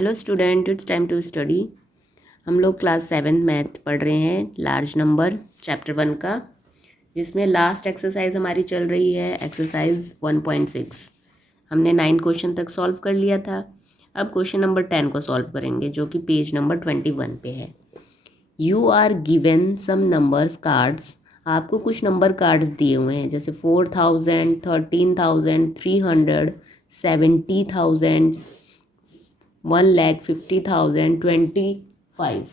Hello student, it's time to study. हम लोग class 7 math पढ़ रहे हैं, लार्ज नंबर चैप्टर 1 का, जिसमें लास्ट एक्सरसाइज हमारी चल रही है एक्सरसाइज 1.6। हमने 9 क्वेश्चन तक सॉल्व कर लिया था। अब क्वेश्चन नंबर 10 को सॉल्व करेंगे, जो कि पेज नंबर 21 पे है। You are given some numbers cards. आपको कुछ नंबर कार्ड्स दिए हुए हैं, जैसे 4000, 13,000, 300, 70,000, 1,50,000, 25,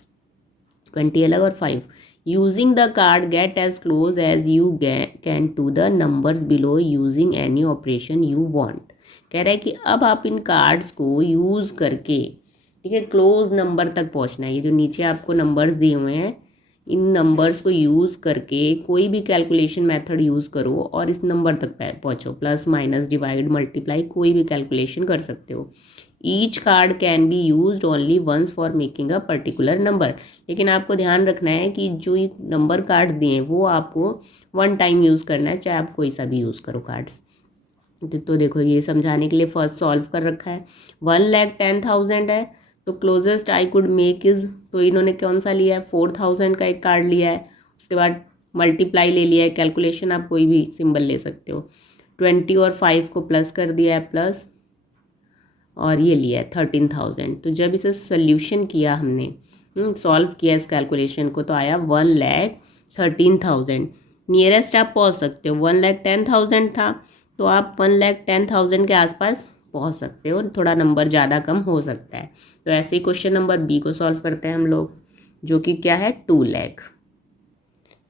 20 अलग और 5। Using the card get as close as you can to the numbers below using any operation you want. कह रहा है कि अब आप इन कार्ड्स को यूज़ करके, ठीक है, क्लोज नंबर तक पहुंचना है। ये जो नीचे आपको नंबर्स दिए हुए हैं, इन नंबर्स को यूज़ करके कोई भी कैलकुलेशन मेथड यूज़ करो और इस नंबर तक पहुंचो। प्लस माइनस डिवाइड मल्टीप्लाई कोई भी कैलकुलेशन कर सकते हो। Each card can be use only once for making a particular number. लेकिन आपको ध्यान रखना है कि जो ये नंबर कार्ड दिए हैं वो आपको 1 टाइम यूज़ करना है, चाहे आप कोई सा भी यूज़ करो कार्ड्स। तो देखो, ये समझाने के लिए फर्स्ट सॉल्व कर रखा है। 1,10,000 है, तो closest I could make is, तो इन्होंने कौन सा लिया है, 4,000 का एक कार्ड लिया है। उसके बाद मल्टीप्लाई ले लिया है, कैलकुलेशन आप कोई भी सिंबल ले सकते हो। 20 और 5 को प्लस कर दिया है, प्लस, और ये लिया है 13,000। तो जब इसे सोल्यूशन किया हमने, सॉल्व किया इस कैलकुलेशन को, तो आया 1,13,000। नियरेस्ट आप पहुंच सकते हो, 1,10,000 था तो आप 1,10,000 के आसपास पहुंच सकते हो, थोड़ा नंबर ज़्यादा कम हो सकता है। तो ऐसे ही क्वेश्चन नंबर बी को सॉल्व करते हैं हम लोग, जो कि क्या है, 2,00,000।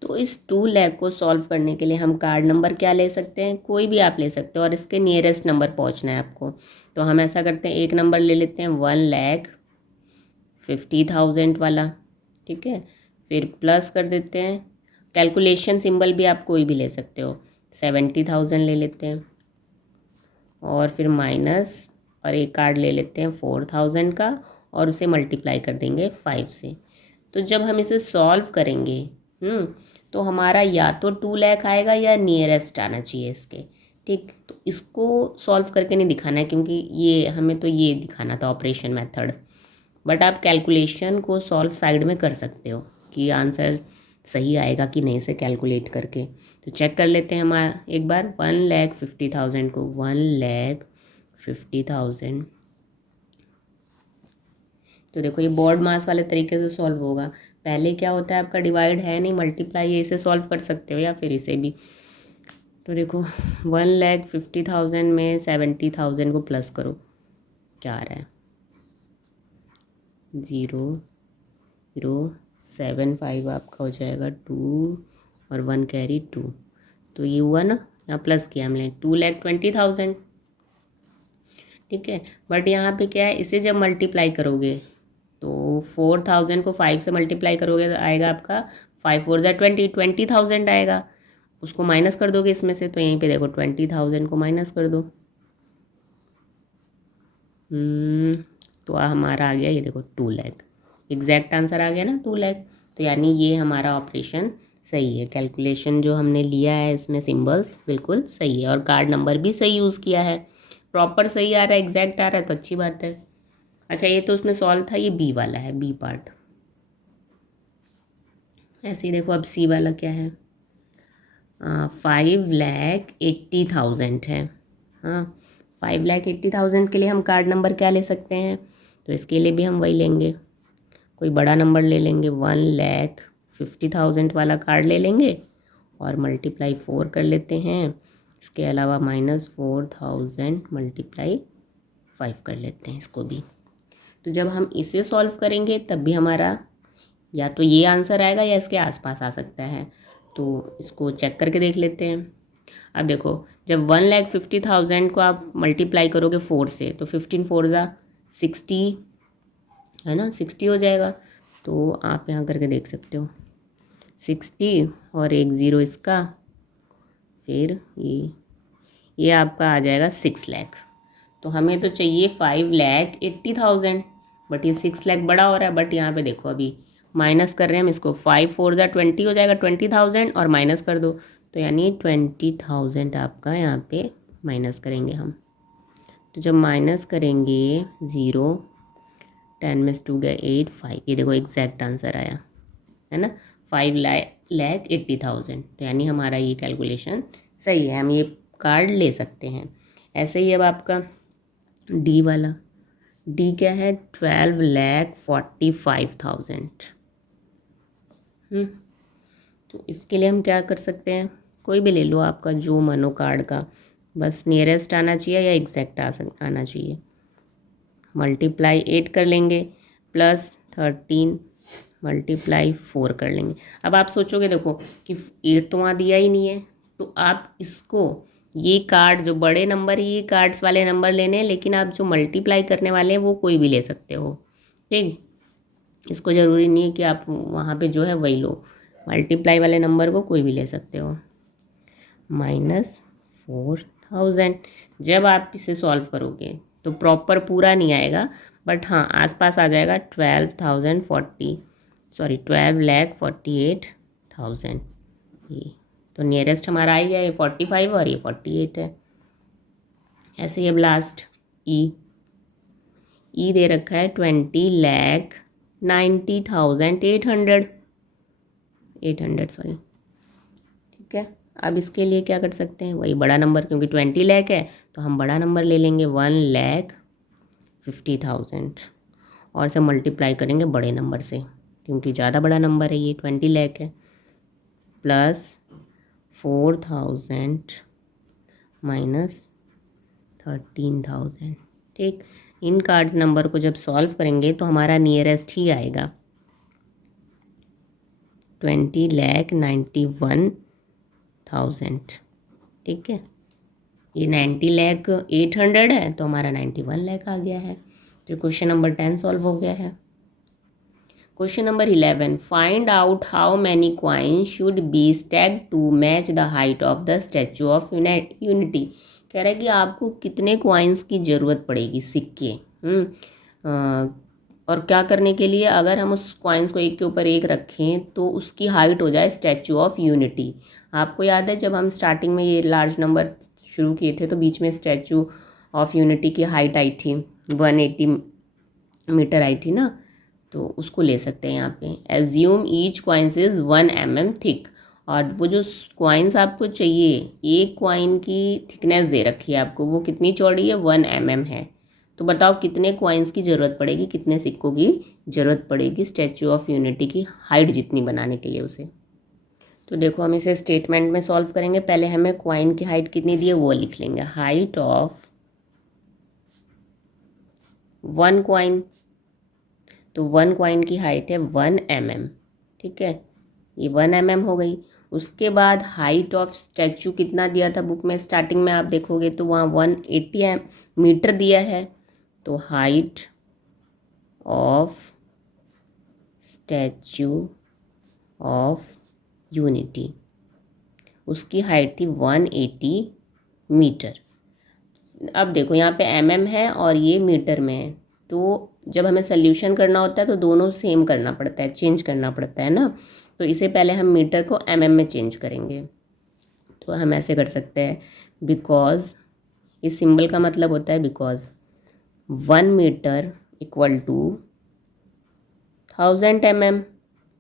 तो इस 2,00,000 को सॉल्व करने के लिए हम कार्ड नंबर क्या ले सकते हैं, कोई भी आप ले सकते हो, और इसके नियरेस्ट नंबर पहुंचना है आपको। तो हम ऐसा करते हैं, एक नंबर ले लेते हैं 1,50,000 वाला, ठीक है। फिर प्लस कर देते हैं, कैलकुलेशन सिंबल भी आप कोई भी ले सकते हो, 70,000 ले लेते हैं, और फिर माइनस, और एक कार्ड ले लेते हैं 4,000 का, और उसे मल्टीप्लाई कर देंगे 5 से। तो जब हम इसे सॉल्व करेंगे, तो हमारा या तो 2,00,000 आएगा या नियरेस्ट आना चाहिए इसके, ठीक। तो इसको सॉल्व करके नहीं दिखाना है, क्योंकि ये हमें तो ये दिखाना था ऑपरेशन मेथड। बट आप कैलकुलेशन को सॉल्व साइड में कर सकते हो कि आंसर सही आएगा कि नहीं, से कैलकुलेट करके। तो चेक कर लेते हैं हम एक बार 1,50,000 को, 1,50,000। तो देखो, ये बोर्ड मास वाले तरीके से सॉल्व होगा। पहले क्या होता है, आपका डिवाइड है नहीं, मल्टीप्लाई है, इसे सॉल्व कर सकते हो या फिर इसे भी। तो देखो, 1,50,000 में 70,000 को प्लस करो, क्या आ रहा है, 0,075 आपका हो जाएगा 2, और 1 कैरी 2। तो ये हुआ ना, यहाँ प्लस किया हमने, 2,20,000, ठीक है। बट यहाँ पे क्या है, इसे जब मल्टीप्लाई करोगे तो 4,000 को 5 से मल्टीप्लाई करोगे तो आएगा आपका 5 4 जा 20, 20,000 आएगा। उसको माइनस कर दोगे इसमें से, तो यहीं पे देखो 20,000 को माइनस कर दो। तो हमारा आ गया, ये देखो 2,00,000, एग्जैक्ट आंसर आ गया ना 2,00,000। तो यानी ये हमारा ऑपरेशन सही है, कैलकुलेशन जो हमने लिया है इसमें सिंबल्स बिल्कुल सही है, और कार्ड नंबर भी सही यूज़ किया है, प्रॉपर सही आ रहा है, एग्जैक्ट आ रहा है, तो अच्छी बात है। अच्छा, ये तो उसमें सॉल्व था, ये बी वाला है, बी पार्ट। ऐसे ही देखो, अब सी वाला क्या है, 5,80,000 है। हाँ, 5,80,000 के लिए हम कार्ड नंबर क्या ले सकते हैं, तो इसके लिए भी हम वही लेंगे, कोई बड़ा नंबर ले लेंगे, 1,50,000 वाला कार्ड ले लेंगे, और मल्टीप्लाई 4 कर लेते हैं। इसके अलावा -4,000 मल्टीप्लाई 5 कर लेते हैं इसको भी। तो जब हम इसे सॉल्व करेंगे तब भी हमारा या तो ये आंसर आएगा या इसके आसपास आ सकता है। तो इसको चेक करके देख लेते हैं। अब देखो, जब 1,50,000 को आप मल्टीप्लाई करोगे 4 से, तो 15 4 जा 60 है ना, 60 हो जाएगा। तो आप यहाँ करके देख सकते हो, 60 और एक ज़ीरो इसका, फिर ये आपका आ जाएगा 6,00,000। तो हमें तो चाहिए 5,80,000, बट ये 6,00,000 बड़ा हो रहा है। बट यहाँ पे देखो, अभी माइनस कर रहे हैं हम इसको, 5 4 जा 20 हो जाएगा, 20,000, और माइनस कर दो, तो यानी 20,000 आपका यहाँ पे माइनस करेंगे हम। तो जब माइनस करेंगे 0 10 में से 2 गया 8, 5, ये देखो एग्जैक्ट आंसर आया है ना, 5,80,000। तो यानी हमारा ये कैलकुलेशन सही है, हम ये कार्ड ले सकते हैं। ऐसे ही अब आपका डी वाला, डी क्या है, 12,45,000। तो इसके लिए हम क्या कर सकते हैं, कोई भी ले लो आपका जो मनो कार्ड का, बस नियरेस्ट आना चाहिए या एग्जैक्ट आना चाहिए। मल्टीप्लाई 8 कर लेंगे प्लस 13 मल्टीप्लाई 4 कर लेंगे। अब आप सोचोगे देखो कि 8 तो वहाँ दिया ही नहीं है, तो आप इसको ये कार्ड जो बड़े नंबर, ये कार्ड्स वाले नंबर लेने हैं, लेकिन आप जो मल्टीप्लाई करने वाले हैं वो कोई भी ले सकते हो। ठीक, इसको ज़रूरी नहीं है कि आप वहाँ पे जो है वही लो, मल्टीप्लाई वाले नंबर को कोई भी ले सकते हो। -4,000 जब आप इसे सॉल्व करोगे तो प्रॉपर पूरा नहीं आएगा, बट हाँ आसपास आ जाएगा 12,48,000 ये। तो नियरेस्ट हमारा आ गया, ये 45 और ये 48 है। ऐसे ही अब लास्ट ई दे रखा है 20,90,800 सॉरी। ठीक है, अब इसके लिए क्या कर सकते हैं, वही बड़ा नंबर, क्योंकि 20 लाख है तो हम बड़ा नंबर ले लेंगे 1,50,000 और से मल्टीप्लाई करेंगे बड़े नंबर से, क्योंकि ज़्यादा बड़ा नंबर है ये, 20 लाख है, प्लस 4,000 माइनस 13,000। ठीक, इन कार्ड्स नंबर को जब सॉल्व करेंगे तो हमारा नियरेस्ट ही आएगा 20,91,000। ठीक है, ये 90,08,000 है तो हमारा 91 लाख आ गया है। तो क्वेश्चन नंबर 10 सॉल्व हो गया है। Question number 11, find out how many coin should be stacked to match the height of the Statue of Unity. कह रहा है कि आपको कितने कॉइन्स की ज़रूरत पड़ेगी, सिक्के। और क्या करने के लिए, अगर हम उस कॉइन्स को एक के ऊपर एक रखें तो उसकी हाइट हो जाए स्टैचू ऑफ यूनिटी। आपको याद है जब हम स्टार्टिंग में ये लार्ज नंबर शुरू किए थे तो बीच में स्टैचू ऑफ यूनिटी की हाइट आई थी 180 मीटर आई थी ना, तो उसको ले सकते हैं यहाँ पे। Assume each coins is 1 mm thick, और वो जो कॉइन्स आपको चाहिए, एक कॉइन की थिकनेस दे रखी है आपको, वो कितनी चौड़ी है, 1 mm है। तो बताओ कितने कॉइन्स की ज़रूरत पड़ेगी, कितने सिक्कों की ज़रूरत पड़ेगी स्टैचू ऑफ यूनिटी की हाइट जितनी बनाने के लिए उसे। तो देखो हम इसे स्टेटमेंट में सॉल्व करेंगे। पहले हमें कॉइन की हाइट कितनी दी है वो लिख लेंगे, हाइट ऑफ 1 कॉइन, तो 1 कॉइन की हाइट है 1 mm। ठीक है, ये 1 mm हो गई। उसके बाद हाइट ऑफ स्टैचू कितना दिया था बुक में, स्टार्टिंग में आप देखोगे तो वहाँ 180 मीटर दिया है, तो height of statute of unity, उसकी हाइट थी 180 मीटर। अब देखो यहाँ पे mm है और ये मीटर में है, तो जब हमें सोल्यूशन करना होता है तो दोनों सेम करना पड़ता है, चेंज करना पड़ता है ना। तो इसे पहले हम मीटर को mm में चेंज करेंगे। तो हम ऐसे कर सकते हैं, बिकॉज इस सिंबल का मतलब होता है because 1 metre equal to 1000 mm,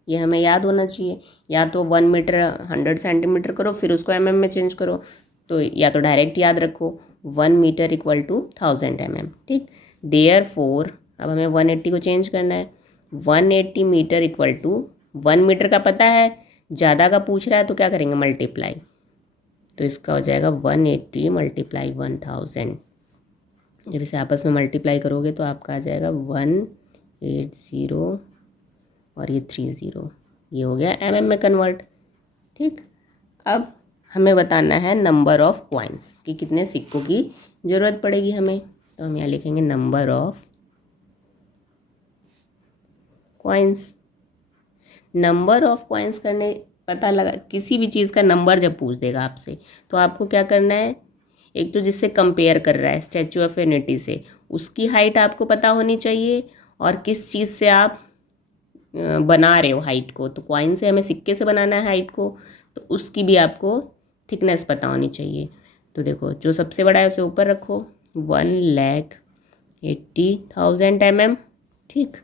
ये हमें याद होना चाहिए। या तो 1 मीटर 100 सेंटीमीटर करो फिर उसको mm में चेंज करो, तो या तो डायरेक्ट याद रखो 1 मीटर इक्वल टू 1000 mm। ठीक, देयरफॉर अब हमें 180 को चेंज करना है, 180 मीटर इक्वल टू 1 मीटर का पता है, ज़्यादा का पूछ रहा है तो क्या करेंगे, मल्टीप्लाई। तो इसका हो जाएगा 180 मल्टीप्लाई 1000। जब इसे आपस में मल्टीप्लाई करोगे तो आपका आ जाएगा 180 और ये 30, ये हो गया mm में कन्वर्ट। ठीक, अब हमें बताना है नंबर ऑफ़ कॉइन्स कि कितने सिक्कों की ज़रूरत पड़ेगी हमें। तो हम यहाँ लिखेंगे number of coins. Number of coins करने पता लगा, किसी भी चीज़ का नंबर जब पूछ देगा आपसे तो आपको क्या करना है, एक तो जिससे कंपेयर कर रहा है स्टैचू ऑफ यूनिटी से, उसकी हाइट आपको पता होनी चाहिए, और किस चीज़ से आप बना रहे हो हाइट को। तो कॉइन से हमें सिक्के से बनाना है हाइट को, तो उसकी भी आपको थिकनेस पता होनी चाहिए। तो देखो जो सबसे बड़ा है उसे ऊपर रखो, 1,80,000 mm। ठीक। ठीक।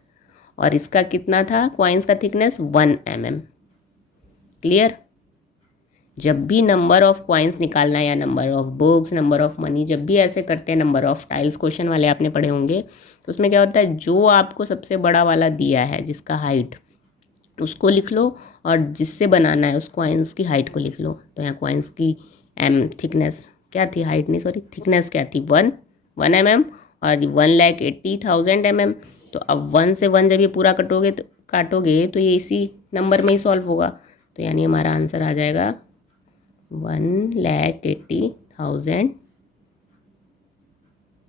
और इसका कितना था कॉइन्स का थिकनेस 1 mm। क्लियर। जब भी नंबर ऑफ कॉइन्स निकालना है या number of books, number of money, जब भी ऐसे करते हैं, नंबर ऑफ टाइल्स क्वेश्चन वाले आपने पढ़े होंगे, तो उसमें क्या होता है, जो आपको सबसे बड़ा वाला दिया है जिसका हाइट, उसको लिख लो, और जिससे बनाना है उस कॉइन्स की हाइट को लिख लो। तो यहाँ कॉइन्स की थिकनेस क्या थी, हाइट नहीं सॉरी, थिकनेस क्या थी, 1 mm, और 1,80,000 mm। तो अब 1 से 1 जब ये पूरा काटोगे तो ये इसी नंबर में ही सॉल्व होगा। तो यानी हमारा आंसर आ जाएगा 1,80,000।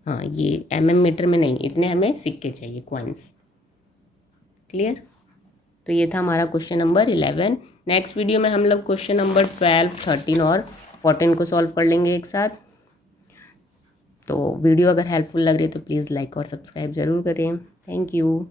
हाँ, ये mm मीटर में नहीं, इतने हमें सिक्के चाहिए, कॉइन्स। क्लियर। तो ये था हमारा क्वेश्चन नंबर 11। नेक्स्ट वीडियो में हम लोग क्वेश्चन नंबर 12, 13 और 14 को सॉल्व कर लेंगे एक साथ। तो वीडियो अगर हेल्पफुल लग रही है तो प्लीज़ लाइक और सब्सक्राइब ज़रूर करें। Thank you.